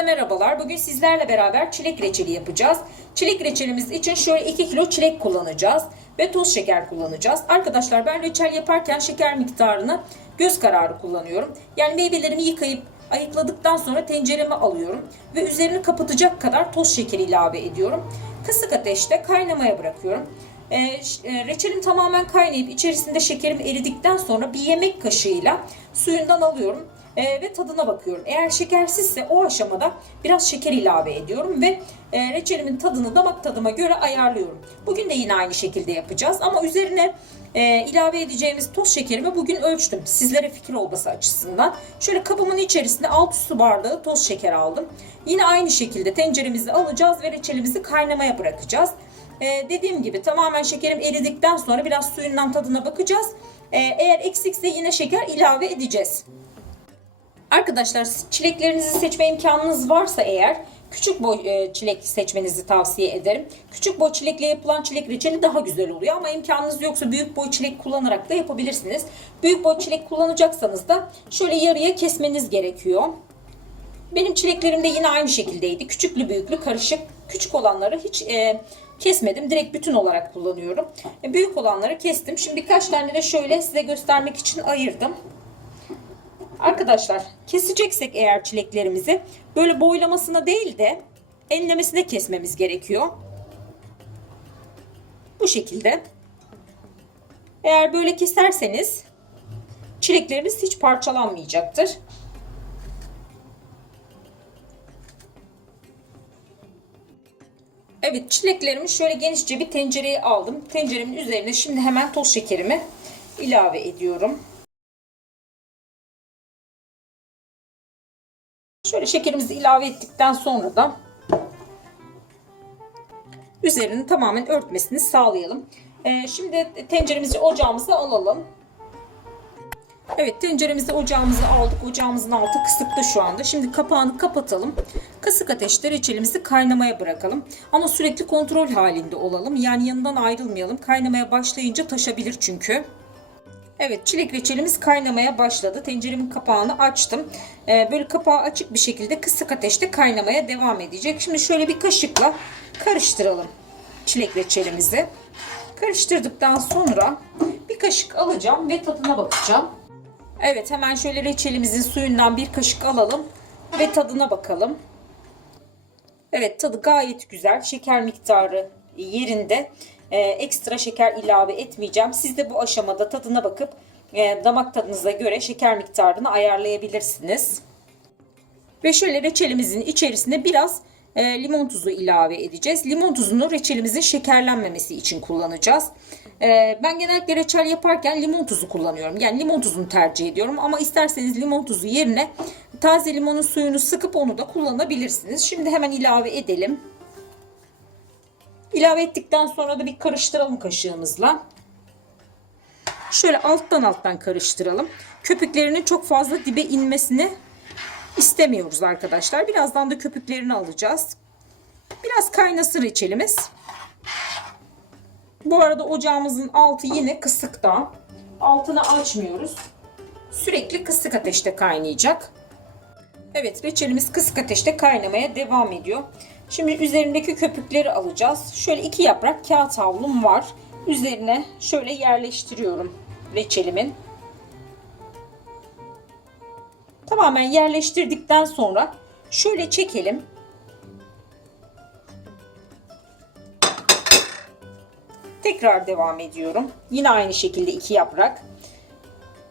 Herkese merhabalar. Bugün sizlerle beraber çilek reçeli yapacağız. Çilek reçelimiz için şöyle 2 kilo çilek kullanacağız ve toz şeker kullanacağız. Arkadaşlar ben reçel yaparken şeker miktarını göz kararı kullanıyorum. Yani meyvelerimi yıkayıp ayıkladıktan sonra tencereme alıyorum ve üzerini kapatacak kadar toz şekeri ilave ediyorum. Kısık ateşte kaynamaya bırakıyorum. Ee, e, reçelim tamamen kaynayıp içerisinde şekerim eridikten sonra bir yemek kaşığıyla suyundan alıyorum e, ve tadına bakıyorum. Eğer şekersizse o aşamada biraz şeker ilave ediyorum ve e, reçelimin tadını damak tadıma göre ayarlıyorum. Bugün de yine aynı şekilde yapacağız ama üzerine e, ilave edeceğimiz toz şekerimi bugün ölçtüm. Sizlere fikir olması açısından. Şöyle kabımın içerisinde 6 su bardağı toz şeker aldım. Yine aynı şekilde tenceremizi alacağız ve reçelimizi kaynamaya bırakacağız. Ee, dediğim gibi tamamen şekerim eridikten sonra biraz suyundan tadına bakacağız. Ee, eğer eksikse yine şeker ilave edeceğiz. Arkadaşlar çileklerinizi seçme imkanınız varsa eğer küçük boy e, çilek seçmenizi tavsiye ederim. Küçük boy çilekle yapılan çilek reçeli daha güzel oluyor ama imkanınız yoksa büyük boy çilek kullanarak da yapabilirsiniz. Büyük boy çilek kullanacaksanız da şöyle yarıya kesmeniz gerekiyor. Benim çileklerim de yine aynı şekildeydi. Küçüklü büyüklü karışık. Küçük olanları hiç e, kesmedim. Direkt bütün olarak kullanıyorum. E, büyük olanları kestim. Şimdi birkaç tane de şöyle size göstermek için ayırdım. Arkadaşlar keseceksek eğer çileklerimizi böyle boylamasına değil de enlemesine kesmemiz gerekiyor. Bu şekilde. Eğer böyle keserseniz çilekleriniz hiç parçalanmayacaktır. Evet çileklerimi şöyle genişçe bir tencereye aldım. Tenceremin üzerine şimdi hemen toz şekerimi ilave ediyorum. Şöyle şekerimizi ilave ettikten sonra da üzerini tamamen örtmesini sağlayalım. Ee, şimdi tenceremizi ocağımıza alalım. Evet tenceremizi ocağımıza aldık. Ocağımızın altı kısıkta şu anda. Şimdi kapağını kapatalım. Kısık ateşte reçelimizi kaynamaya bırakalım. Ama sürekli kontrol halinde olalım. Yani yanından ayrılmayalım. Kaynamaya başlayınca taşabilir çünkü. Evet çilek reçelimiz kaynamaya başladı. Tenceremin kapağını açtım. Ee, böyle kapağı açık bir şekilde kısık ateşte kaynamaya devam edecek. Şimdi şöyle bir kaşıkla karıştıralım çilek reçelimizi. Karıştırdıktan sonra bir kaşık alacağım ve tadına bakacağım. Evet hemen şöyle reçelimizin suyundan bir kaşık alalım ve tadına bakalım. Evet tadı gayet güzel. Şeker miktarı yerinde. Ee, ekstra şeker ilave etmeyeceğim. Siz de bu aşamada tadına bakıp e, damak tadınıza göre şeker miktarını ayarlayabilirsiniz. Ve şöyle reçelimizin içerisine biraz e, limon tuzu ilave edeceğiz. Limon tuzunu reçelimizin şekerlenmemesi için kullanacağız. E, ben genellikle reçel yaparken limon tuzu kullanıyorum. Yani limon tuzunu tercih ediyorum. Ama isterseniz limon tuzu yerine taze limonun suyunu sıkıp onu da kullanabilirsiniz. Şimdi hemen ilave edelim. İlave ettikten sonra da bir karıştıralım kaşığımızla. Şöyle alttan alttan karıştıralım. Köpüklerinin çok fazla dibe inmesini istemiyoruz arkadaşlar. Birazdan da köpüklerini alacağız. Biraz kaynasın reçelimiz. Bu arada ocağımızın altı yine kısıkta. Altını açmıyoruz. Sürekli kısık ateşte kaynayacak. Evet reçelimiz kısık ateşte kaynamaya devam ediyor. Şimdi üzerindeki köpükleri alacağız. Şöyle iki yaprak kağıt havlum var. Üzerine şöyle yerleştiriyorum reçelimin. Tamamen yerleştirdikten sonra şöyle çekelim. Tekrar devam ediyorum. Yine aynı şekilde iki yaprak.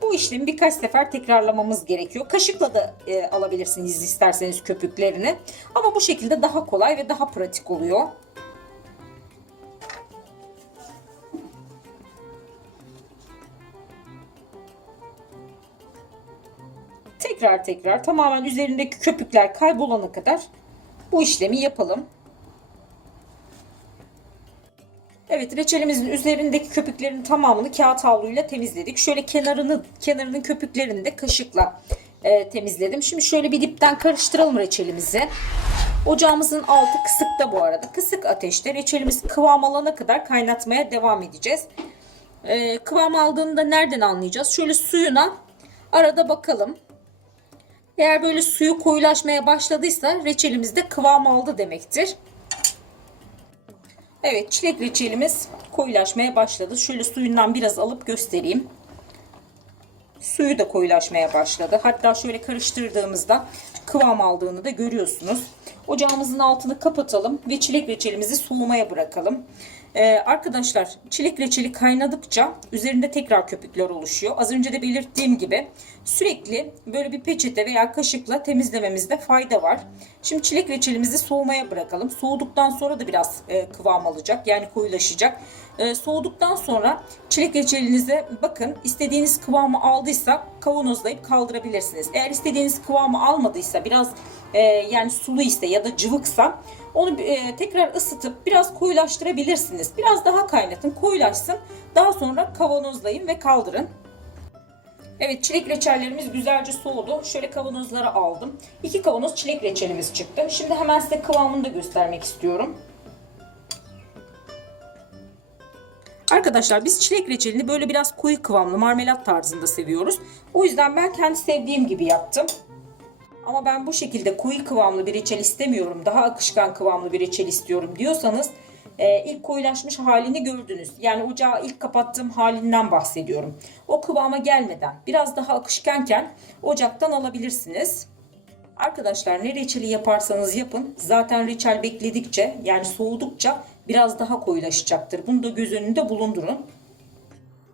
Bu işlemi birkaç sefer tekrarlamamız gerekiyor. Kaşıkla da e, alabilirsiniz isterseniz köpüklerini. Ama bu şekilde daha kolay ve daha pratik oluyor. Tekrar tekrar tamamen üzerindeki köpükler kaybolana kadar bu işlemi yapalım. Evet reçelimizin üzerindeki köpüklerin tamamını kağıt havluyla temizledik. Şöyle kenarını kenarının köpüklerini de kaşıkla e, temizledim. Şimdi şöyle bir dipten karıştıralım reçelimizi. Ocağımızın altı kısıkta bu arada. Kısık ateşte reçelimiz kıvam alana kadar kaynatmaya devam edeceğiz. E, kıvam aldığında nereden anlayacağız? Şöyle suyuna arada bakalım. Eğer böyle suyu koyulaşmaya başladıysa reçelimiz de kıvam aldı demektir. Evet çilek reçelimiz koyulaşmaya başladı. Şöyle suyundan biraz alıp göstereyim. Suyu da koyulaşmaya başladı. Hatta şöyle karıştırdığımızda kıvam aldığını da görüyorsunuz. Ocağımızın altını kapatalım ve çilek reçelimizi soğumaya bırakalım. Ee, arkadaşlar çilek reçeli kaynadıkça üzerinde tekrar köpükler oluşuyor. Az önce de belirttiğim gibi sürekli böyle bir peçete veya kaşıkla temizlememizde fayda var. Şimdi çilek reçelimizi soğumaya bırakalım. Soğuduktan sonra da biraz e, kıvam alacak yani koyulaşacak. E, soğuduktan sonra çilek reçelinize bakın istediğiniz kıvamı aldıysa kavanozlayıp kaldırabilirsiniz. Eğer istediğiniz kıvamı almadıysa biraz e, yani sulu ise ya da cıvıksa onu e, tekrar ısıtıp biraz koyulaştırabilirsiniz. Biraz daha kaynatın koyulaşsın daha sonra kavanozlayın ve kaldırın. Evet çilek reçellerimiz güzelce soğudu. Şöyle kavanozlara aldım. İki kavanoz çilek reçelimiz çıktı. Şimdi hemen size kıvamını da göstermek istiyorum. Arkadaşlar biz çilek reçelini böyle biraz koyu kıvamlı marmelat tarzında seviyoruz. O yüzden ben kendi sevdiğim gibi yaptım. Ama ben bu şekilde koyu kıvamlı bir reçel istemiyorum. Daha akışkan kıvamlı bir reçel istiyorum diyorsanız e, ilk koyulaşmış halini gördünüz. Yani ocağı ilk kapattığım halinden bahsediyorum. O kıvama gelmeden biraz daha akışkanken ocaktan alabilirsiniz. Arkadaşlar ne reçeli yaparsanız yapın zaten reçel bekledikçe yani soğudukça biraz daha koyulaşacaktır. Bunu da göz önünde bulundurun.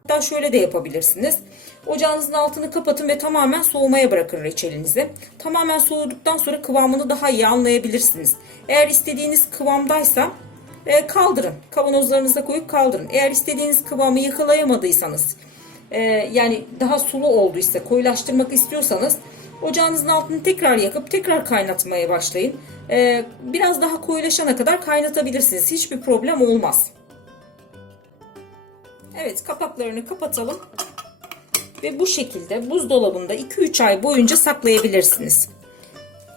Hatta şöyle de yapabilirsiniz. Ocağınızın altını kapatın ve tamamen soğumaya bırakın reçelinizi. Tamamen soğuduktan sonra kıvamını daha iyi anlayabilirsiniz. Eğer istediğiniz kıvamdaysa e, kaldırın. Kavanozlarınıza koyup kaldırın. Eğer istediğiniz kıvamı yakalayamadıysanız e, yani daha sulu olduysa koyulaştırmak istiyorsanız ocağınızın altını tekrar yakıp tekrar kaynatmaya başlayın. E, biraz daha koyulaşana kadar kaynatabilirsiniz. Hiçbir problem olmaz. Evet kapaklarını kapatalım. Ve bu şekilde buzdolabında 2-3 ay boyunca saklayabilirsiniz.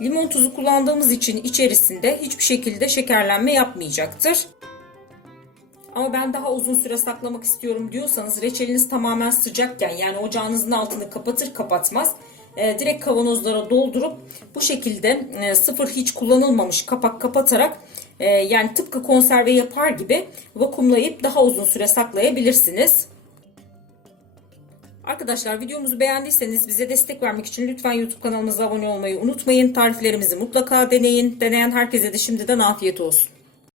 Limon tuzu kullandığımız için içerisinde hiçbir şekilde şekerlenme yapmayacaktır. Ama ben daha uzun süre saklamak istiyorum diyorsanız reçeliniz tamamen sıcakken yani ocağınızın altını kapatır kapatmaz e, direkt kavanozlara doldurup bu şekilde e, sıfır hiç kullanılmamış kapak kapatarak e, yani tıpkı konserve yapar gibi vakumlayıp daha uzun süre saklayabilirsiniz. Arkadaşlar videomuzu beğendiyseniz bize destek vermek için lütfen YouTube kanalımıza abone olmayı unutmayın. Tariflerimizi mutlaka deneyin. Deneyen herkese de şimdiden afiyet olsun.